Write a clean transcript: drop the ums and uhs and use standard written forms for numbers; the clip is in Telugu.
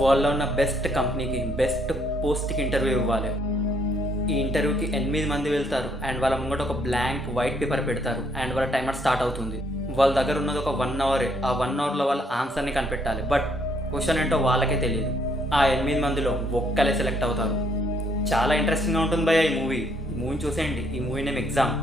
వరల్డ్‌లో ఉన్న బెస్ట్ కంపెనీకి, బెస్ట్ పోస్ట్‌కి ఇంటర్వ్యూ ఇవ్వాలి. ఈ ఇంటర్వ్యూకి 8 మంది వెళ్తారు అండ్ వాళ్ళ ముంగట ఒక బ్లాంక్ వైట్ పేపర్ పెడతారు అండ్ వాళ్ళ టైమర్ స్టార్ట్ అవుతుంది. వాళ్ళ దగ్గర ఉన్నది ఒక 1 అవరే. ఆ 1 అవర్‌లో వాళ్ళ ఆన్సర్‌ని కనిపెట్టాలి. బట్ క్వశ్చన్ ఏంటో వాళ్ళకే తెలియదు. ఆ 8 మందిలో ఒక్కలే సెలెక్ట్ అవుతారు. చాలా ఇంట్రెస్టింగ్‌గా ఉంటుంది భయ్యా ఈ మూవీ. ఈ మూవీని చూసేయండి. ఈ మూవీ నేమ్ ఎగ్జామ్.